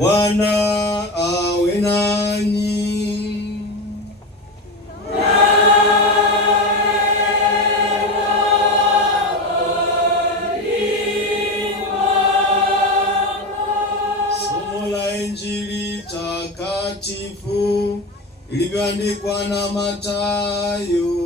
Bwana awe nanyi. Somo la Injili takatifu ilivyoandikwa na Mathayo.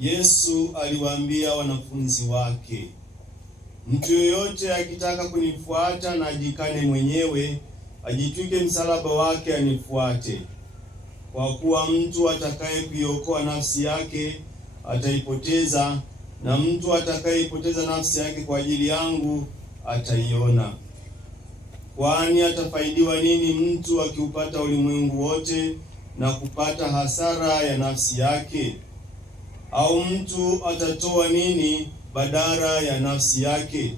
Yesu aliwaambia wanafunzi wake, mtu yoyote akitaka kunifuata na ajikane mwenyewe, ajitwike msalaba wake anifuate. Kwa kuwa mtu atakaye kuiokoa nafsi yake ataipoteza, na mtu atakayeipoteza nafsi yake kwa ajili yangu ataiona. Kwani atafaidiwa nini mtu akiupata ulimwengu wote na kupata hasara ya nafsi yake? Au mtu atatoa nini badala ya nafsi yake?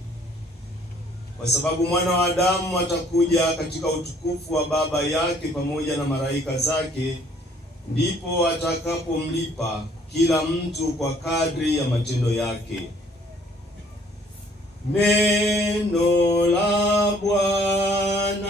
Kwa sababu Mwana wa Adamu atakuja katika utukufu wa Baba yake pamoja na malaika zake, ndipo atakapomlipa kila mtu kwa kadri ya matendo yake. Neno la Bwana.